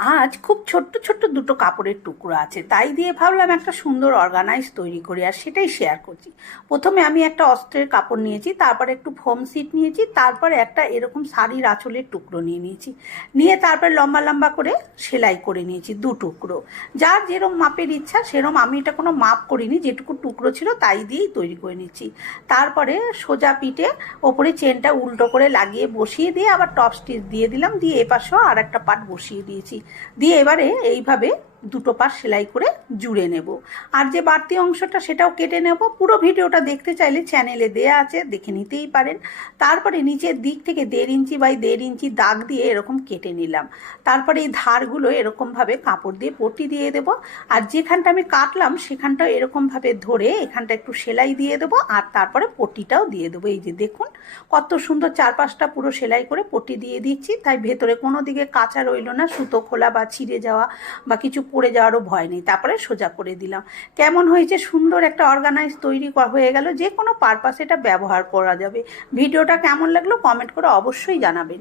আজ খুব ছোট্ট ছোট্ট দুটো কাপড়ের টুকরো আছে, তাই দিয়ে ভাবলাম একটা সুন্দর অর্গানাইজ তৈরি করি, আর সেটাই শেয়ার করছি। প্রথমে আমি একটা অস্ত্রের কাপড় নিয়েছি, তারপরে একটু ফোম সিট নিয়েছি, তারপরে একটা এরকম শাড়ির আঁচলের টুকরো নিয়েছি। নিয়ে তারপরে লম্বা লম্বা করে সেলাই করে নিয়েছি দু টুকরো। যার যেরম মাপের ইচ্ছা সেরম, আমি এটা কোনো মাপ করিনি, যেটুকু টুকরো ছিল তাই দিয়েই তৈরি করে নিচ্ছি। তারপরে সোজা পিঠে ওপরে চেনটা উল্টো করে লাগিয়ে বসিয়ে দিয়ে আবার টপ স্টিচ দিয়ে দিলাম, দিয়ে এপাশেও আর একটা পাট বসিয়ে দিয়েছি। দিয়ে এবারে এইভাবে দুটো পাশ সেলাই করে জুড়ে নেব। আর যে বাড়তি অংশটা সেটাও কেটে নেব। পুরো ভিডিওটা দেখতে চাইলে চ্যানেলে দেয়া আছে, দেখে নিতেই পারেন। তারপরে নিচের দিক থেকে 1.5 ইঞ্চি বাই 1.5 ইঞ্চি দাগ দিয়ে এরকম কেটে নিলাম। তারপরে এই ধারগুলো এরকমভাবে কাপড় দিয়ে পট্টি দিয়ে দেব। আর যেখানটা আমি কাটলাম সেখানটাও এরকমভাবে ধরে এখানটা একটু সেলাই দিয়ে দেবো, আর তারপরে পট্টিটাও দিয়ে দেবো। এই যে দেখুন কত সুন্দর চারপাশটা পুরো সেলাই করে পট্টি দিয়ে দিচ্ছি, তাই ভেতরে কোনো দিকে কাঁচা রইল না, সুতো খোলা বা ছিঁড়ে যাওয়া বা কিছু পড়ে যাওয়ারও ভয় নেই। তারপরে সোজা করে দিলাম। কেমন হয়েছে? সুন্দর একটা অর্গানাইজ তৈরি হয়ে গেল, যে কোনো পারপাসে এটা ব্যবহার করা যাবে। ভিডিওটা কেমন লাগলো কমেন্ট করে অবশ্যই জানাবেন।